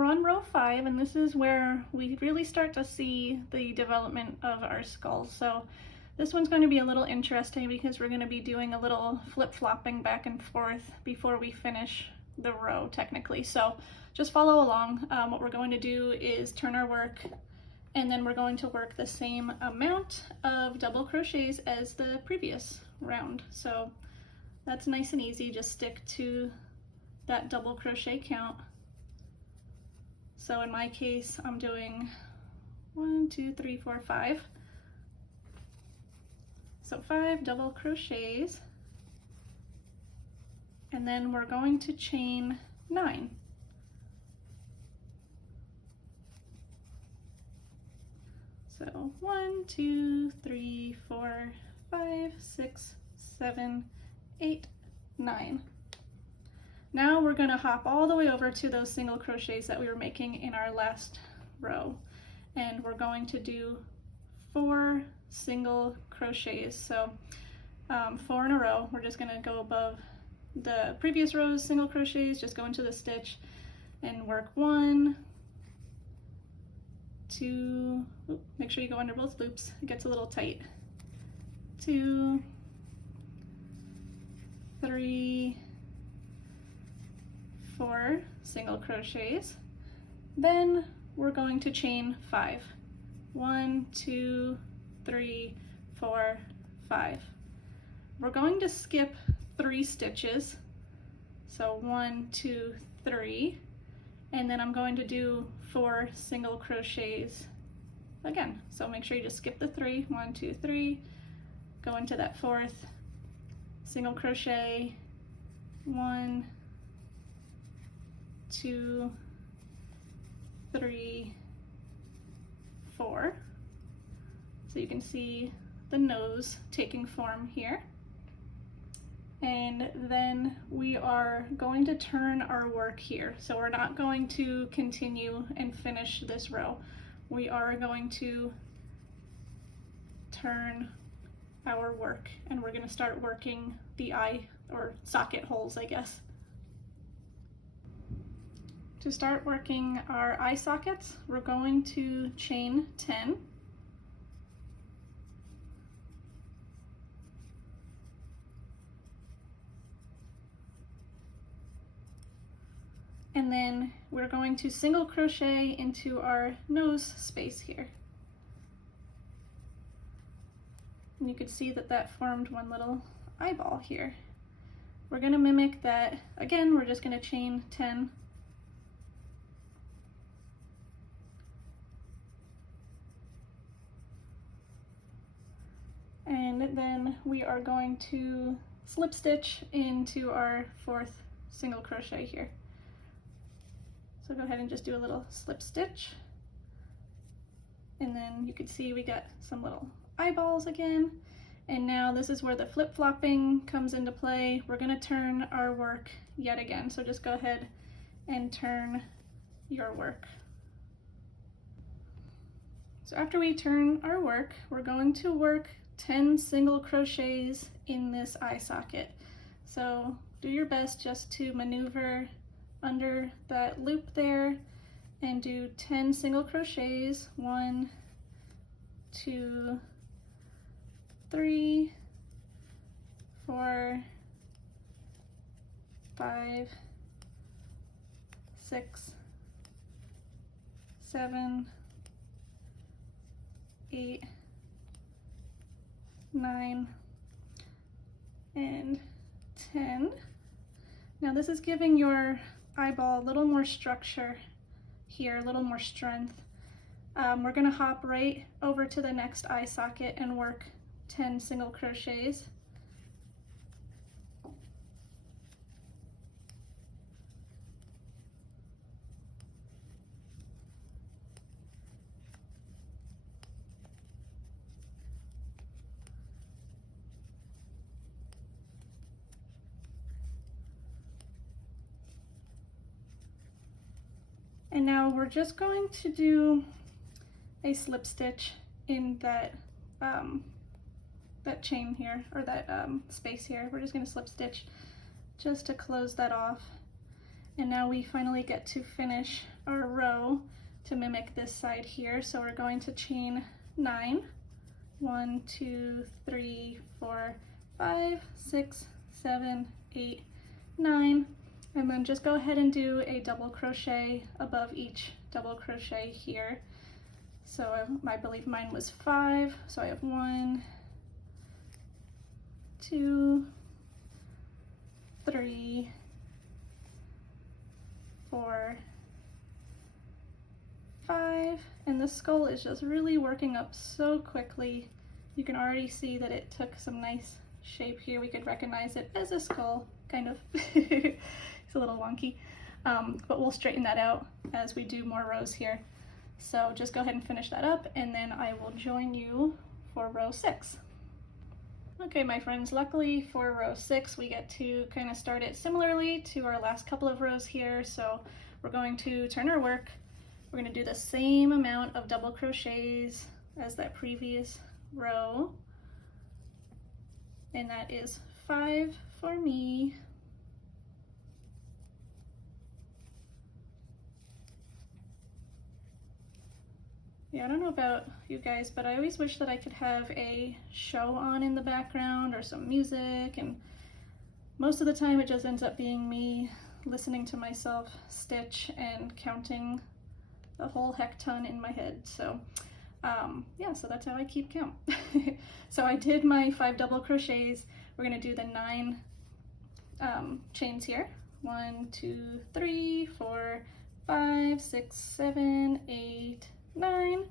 we're on row 5, and this is where we really start to see the development of our skulls. So this one's going to be a little interesting because we're going to be doing a little flip-flopping back and forth before we finish the row technically. So just follow along. What we're going to do is turn our work, and then we're going to work the same amount of double crochets as the previous round. So that's nice and easy. Just stick to that double crochet count. So in my case, I'm doing 1, 2, 3, 4, 5. So 5 double crochets, and then we're going to chain 9. So 1, 2, 3, 4, 5, 6, 7, 8, 9. Now we're going to hop all the way over to those single crochets that we were making in our last row, and we're going to do 4 single crochets. So 4 in a row. We're just going to go above the previous row's single crochets, just go into the stitch and work 1, 2, make sure you go under both loops, it gets a little tight, 2, 3, 4 single crochets. Then we're going to chain 5. 1, 2, 3, 4, 5. We're going to skip 3 stitches. So 1, 2, 3, and then I'm going to do 4 single crochets again. So make sure you just skip the 3, 1, 2, 3, go into that 4th single crochet, 1, 2, 3, 4. So you can see the nose taking form here. And then we are going to turn our work here. So we're not going to continue and finish this row. We are going to turn our work, and we're going to start working the eye or socket holes, I guess. To start working our eye sockets, we're going to chain 10. And then we're going to single crochet into our nose space here. And you can see that that formed one little eyeball here. We're going to mimic that again. We're just going to chain 10. And then we are going to slip stitch into our 4th single crochet here. So go ahead and just do a little slip stitch. And then you can see we got some little eyeballs again. And now this is where the flip-flopping comes into play. We're going to turn our work yet again. So just go ahead and turn your work. So after we turn our work, we're going to work 10 single crochets in this eye socket. So do your best just to maneuver under that loop there and do 10 single crochets. 1, 2, 3, 4, 5, 6, 7, 8, 9, and 10. Now this is giving your eyeball a little more structure here, a little more strength. We're going to hop right over to the next eye socket and work 10 single crochets. And now we're just going to do a slip stitch in that that chain here, or that space here. We're just going to slip stitch just to close that off. And now we finally get to finish our row to mimic this side here. So we're going to chain 9. 1, 2, 3, 4, 5, 6, 7, 8, 9. And then just go ahead and do a double crochet above each double crochet here. So I believe mine was 5. So I have 1, 2, 3, 4, 5, and the skull is just really working up so quickly. You can already see that it took some nice shape here. We could recognize it as a skull, kind of. It's a little wonky, but we'll straighten that out as we do more rows here. So just go ahead and finish that up, and then I will join you for row 6. Okay, my friends, luckily for row 6, we get to kind of start it similarly to our last couple of rows here. So we're going to turn our work. We're going to do the same amount of double crochets as that previous row. And that is 5 for me. Yeah, I don't know about you guys, but I always wish that I could have a show on in the background or some music, and most of the time it just ends up being me listening to myself stitch and counting the whole heck ton in my head. So yeah, so that's how I keep count. So I did my 5 double crochets. We're gonna do the 9 chains here. 1, 2, 3, 4, 5, 6, 7, 8, 9,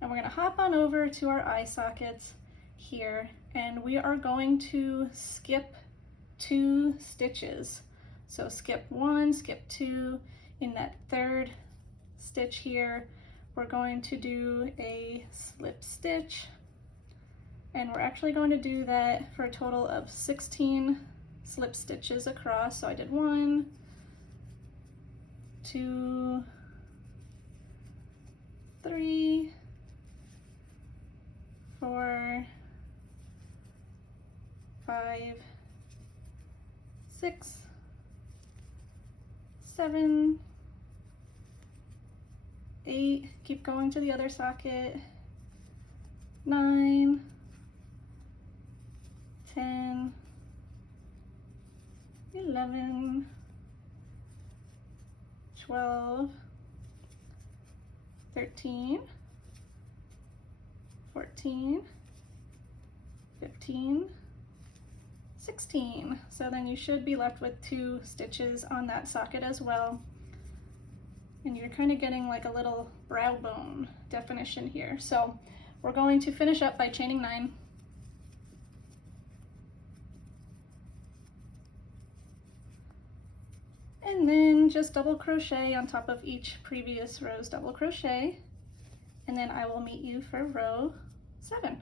and we're going to hop on over to our eye sockets here, and we are going to skip 2 stitches. So skip 1, skip 2. In that 3rd stitch here, we're going to do a slip stitch, and we're actually going to do that for a total of 16 slip stitches across. So I did 1, 2, 3, 4, 5, 6, 7, 8, keep going to the other socket, 9, 10, 11, 12, 13, 14, 15, 16. So then you should be left with 2 stitches on that socket as well. And you're kind of getting like a little brow bone definition here. So we're going to finish up by chaining 9. And then just double crochet on top of each previous row's double crochet. And then I will meet you for row 7.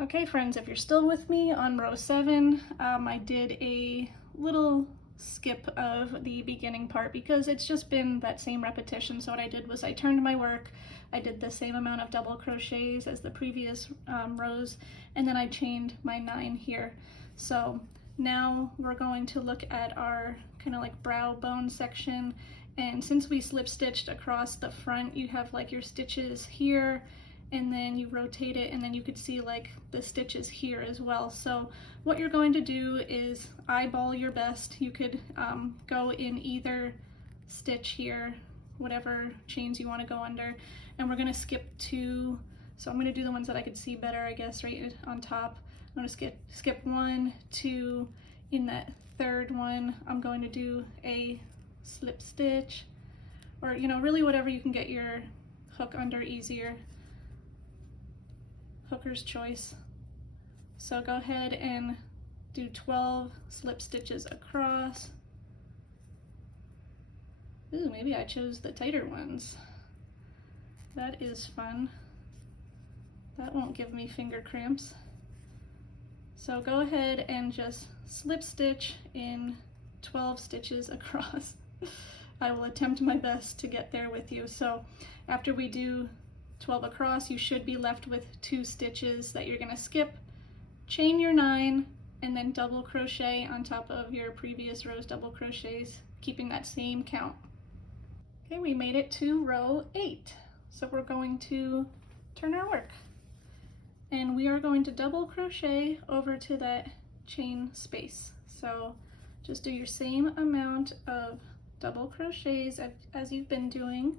Okay friends, if you're still with me on row 7, I did a little skip of the beginning part because it's just been that same repetition. So what I did was I turned my work, I did the same amount of double crochets as the previous rows, and then I chained my 9 here. So now we're going to look at our kind of like brow bone section, and since we slip stitched across the front, you have like your stitches here, and then you rotate it, and then you could see like the stitches here as well. So what you're going to do is eyeball your best. You could go in either stitch here, whatever chains you want to go under, and we're going to skip 2. So I'm going to do the ones that I could see better, I guess, right on top. I'm going to skip 1, 2. In that 3rd one, I'm going to do a slip stitch, or you know, really whatever you can get your hook under easier. Hooker's choice. So go ahead and do 12 slip stitches across. Ooh, maybe I chose the tighter ones. That is fun. That won't give me finger cramps. So go ahead and just slip stitch in 12 stitches across. I will attempt my best to get there with you. So after we do 12 across, you should be left with 2 stitches that you're going to skip, chain your 9, and then double crochet on top of your previous row's double crochets keeping that same count. Okay, we made it to row 8. So we're going to turn our work. And we are going to double crochet over to that chain space. So just do your same amount of double crochets as you've been doing.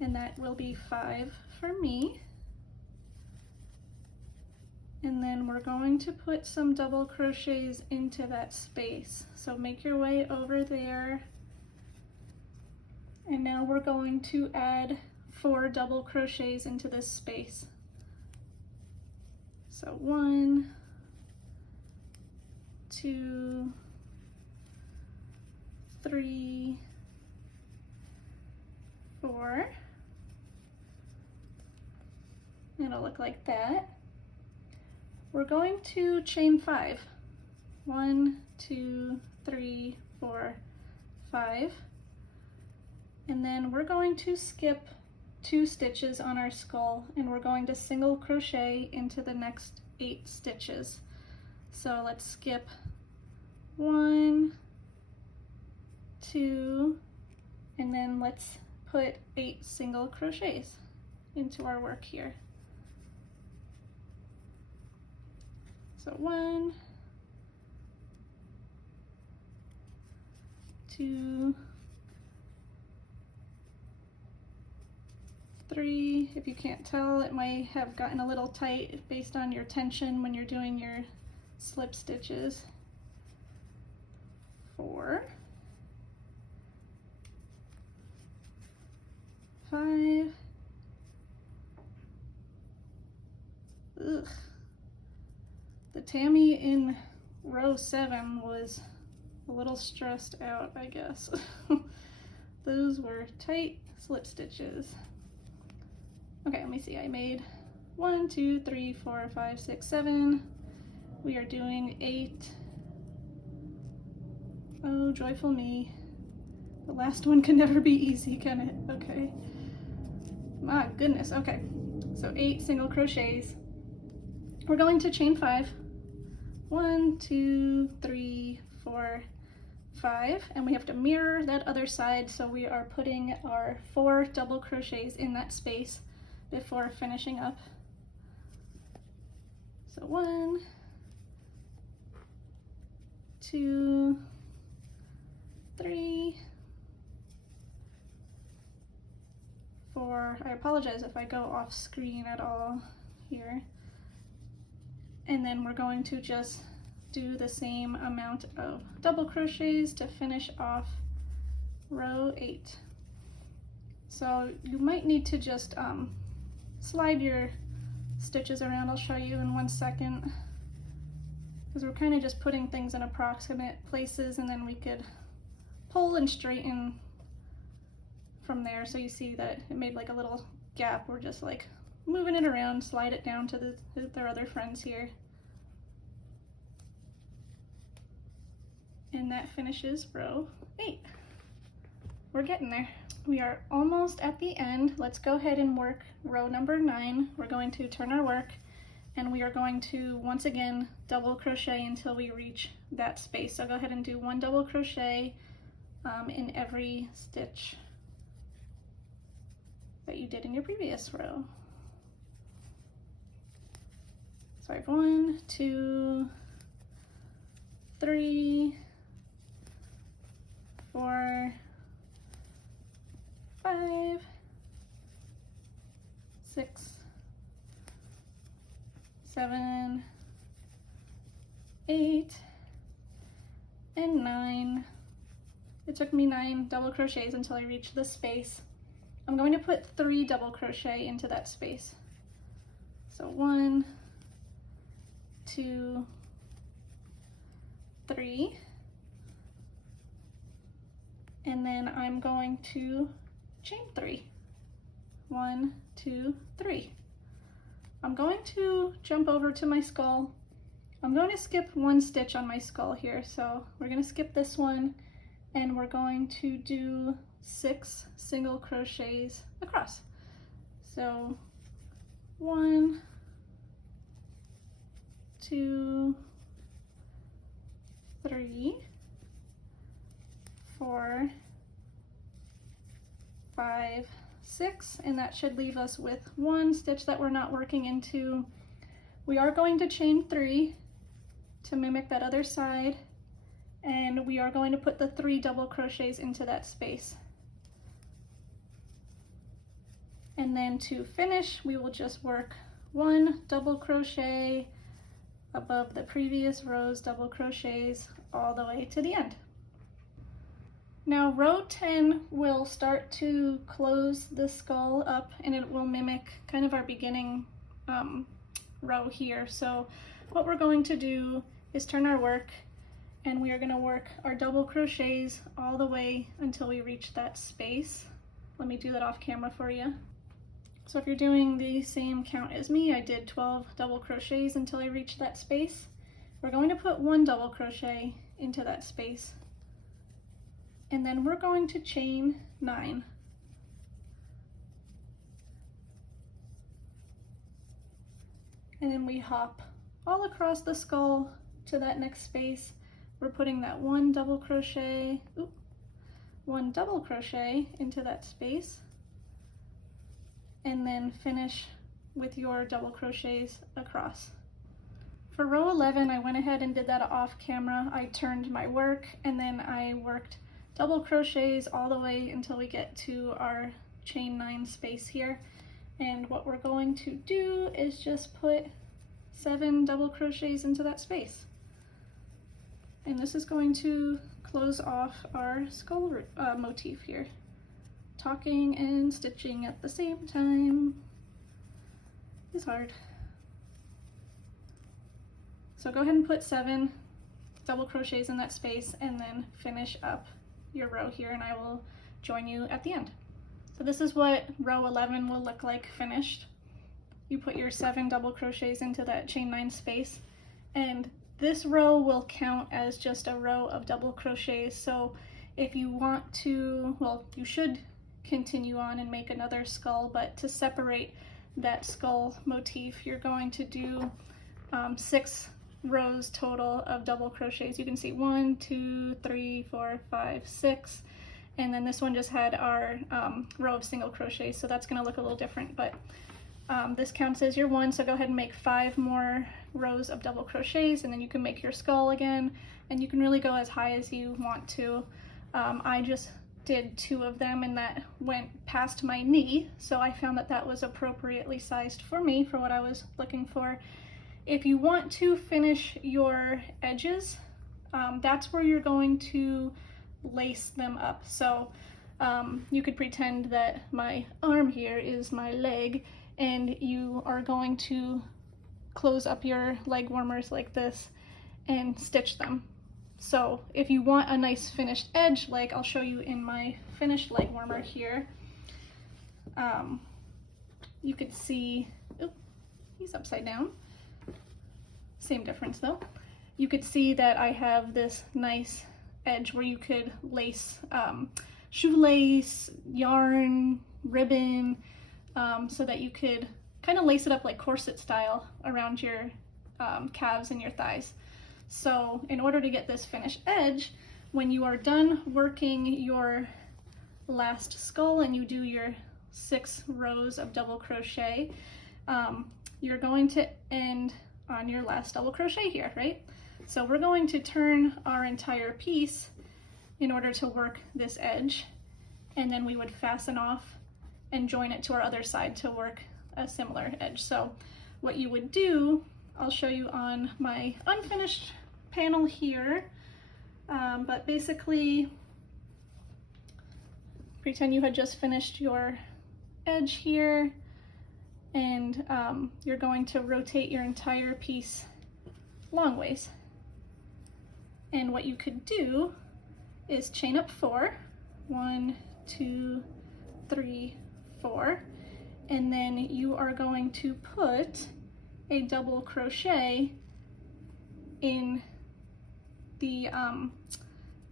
And that will be 5 for me. And then we're going to put some double crochets into that space. So make your way over there. And now we're going to add 4 double crochets into this space. So 1, 2, 3, 4. It'll look like that. We're going to chain 5. 1, 2, 3, 4, 5. And then we're going to skip 2 stitches on our skull, and we're going to single crochet into the next 8 stitches. So let's skip 1, 2, and then let's put 8 single crochets into our work here. So 1, 2, 3. If you can't tell, it might have gotten a little tight based on your tension when you're doing your slip stitches. 4, 5. Ugh. The Tammy in row 7 was a little stressed out, I guess. Those were tight slip stitches. Okay, let me see. I made 1, 2, 3, 4, 5, 6, 7. We are doing 8. Oh, joyful me. The last one can never be easy, can it? Okay. My goodness. Okay. So 8 single crochets. We're going to chain 5. 1, 2, 3, 4, 5. And we have to mirror that other side, so we are putting our 4 double crochets in that space before finishing up. So 1, 2, 3, 4. I apologize if I go off screen at all here. And then we're going to just do the same amount of double crochets to finish off row 8. So you might need to just slide your stitches around. I'll show you in 1 second, because we're kind of just putting things in approximate places, and then we could pull and straighten from there. So you see that it made like a little gap. We're just like moving it around, slide it down to their other friends here. And that finishes row 8. We're getting there. We are almost at the end. Let's go ahead and work row number 9. We're going to turn our work, and we are going to once again double crochet until we reach that space. So go ahead and do 1 double crochet in every stitch that you did in your previous row. So I have 1, 2, 3, 4, 5, 6, 7, 8, and 9. It took me 9 double crochets until I reached this space. I'm going to put 3 double crochet into that space. So 1, 2, 3, and then I'm going to chain 3. 1, 2, 3. I'm going to jump over to my skull. I'm going to skip 1 stitch on my skull here, so we're going to skip this one, and we're going to do 6 single crochets across. So 1, 2, 3, 4, 5, 6, and that should leave us with one stitch that we're not working into. We are going to chain 3 to mimic that other side, and we are going to put the 3 double crochets into that space. And then to finish, we will just work 1 double crochet above the previous row's double crochets all the way to the end. Now row 10 will start to close the skull up, and it will mimic kind of our beginning row here. So what we're going to do is turn our work, and we are going to work our double crochets all the way until we reach that space. Let me do that off camera for you. So if you're doing the same count as me, I did 12 double crochets until I reached that space. We're going to put 1 double crochet into that space, and then we're going to chain 9. And then we hop all across the skull to that next space. We're putting that 1 double crochet, 1 double crochet into that space, and then finish with your double crochets across. For row 11, I went ahead and did that off camera. I turned my work, and then I worked double crochets all the way until we get to our chain 9 space here. And what we're going to do is just put 7 double crochets into that space. And this is going to close off our skull motif here. Talking and stitching at the same time is hard. So go ahead and put 7 double crochets in that space, and then finish up your row here, and I will join you at the end. So this is what row 11 will look like finished. You put your 7 double crochets into that chain 9 space, and this row will count as just a row of double crochets. So if you want to, well, you should continue on and make another skull, but to separate that skull motif, you're going to do 6 rows total of double crochets. You can see 1, 2, 3, 4, 5, 6, and then this one just had our row of single crochets, so that's going to look a little different, but this counts as your 1, so go ahead and make 5 more rows of double crochets, and then you can make your skull again, and you can really go as high as you want to. I just did 2 of them, and that went past my knee, so I found that that was appropriately sized for me for what I was looking for. If you want to finish your edges, that's where you're going to lace them up. So you could pretend that my arm here is my leg, and you are going to close up your leg warmers like this and stitch them. So if you want a nice finished edge, like I'll show you in my finished leg warmer here, you could see, oop, he's upside down. Same difference though. You could see that I have this nice edge where you could lace shoelace, yarn, ribbon, so that you could kind of lace it up like corset style around your calves and your thighs. So in order to get this finished edge, when you are done working your last skull and you do your 6 rows of double crochet, you're going to end on your last double crochet here, right? So we're going to turn our entire piece in order to work this edge, and then we would fasten off and join it to our other side to work a similar edge. So what you would do, I'll show you on my unfinished panel here, but basically pretend you had just finished your edge here, and you're going to rotate your entire piece long ways. And what you could do is chain up 4, 1, 2, 3, 4, and then you are going to put a double crochet in the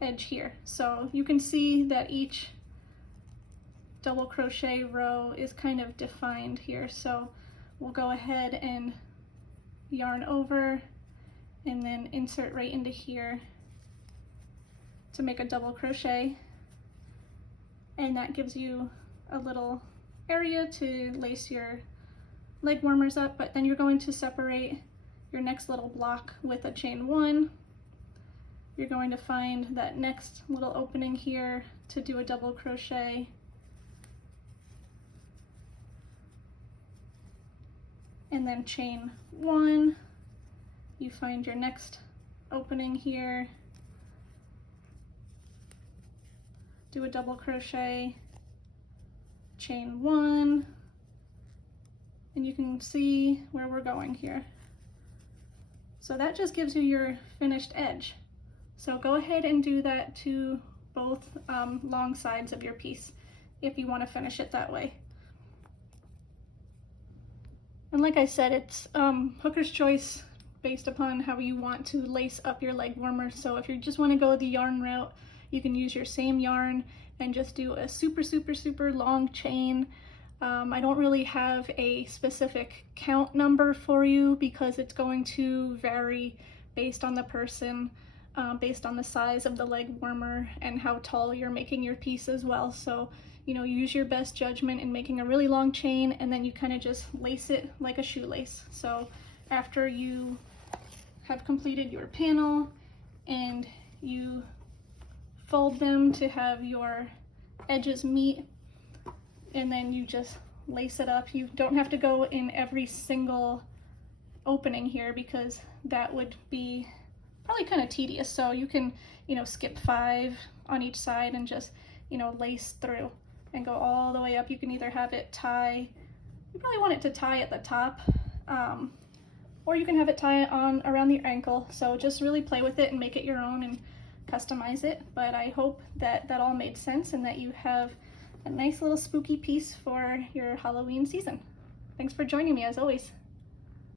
edge here. So you can see that each double crochet row is kind of defined here. So we'll go ahead and yarn over and then insert right into here to make a double crochet, and that gives you a little area to lace your leg warmers up. But then you're going to separate your next little block with a chain 1. You're going to find that next little opening here to do a double crochet, and then chain 1. You find your next opening here, do a double crochet, chain 1, and you can see where we're going here. So that just gives you your finished edge. So go ahead and do that to both long sides of your piece if you want to finish it that way. And like I said, it's hooker's choice based upon how you want to lace up your leg warmer. So if you just want to go the yarn route, you can use your same yarn and just do a super long chain. I don't really have a specific count number for you because it's going to vary based on the person, based on the size of the leg warmer and how tall you're making your piece as well. So, you know, use your best judgment in making a really long chain, and then you kind of just lace it like a shoelace. So after you have completed your panel and you fold them to have your edges meet, and then you just lace it up. You don't have to go in every single opening here because that would be probably kind of tedious. So you can, you know, skip 5 on each side and just, you know, lace through and go all the way up. You can either have it tie, you probably want it to tie at the top, or you can have it tie on around your ankle. So just really play with it and make it your own and customize it. But I hope that that all made sense and that you have a nice little spooky piece for your Halloween season. Thanks for joining me as always.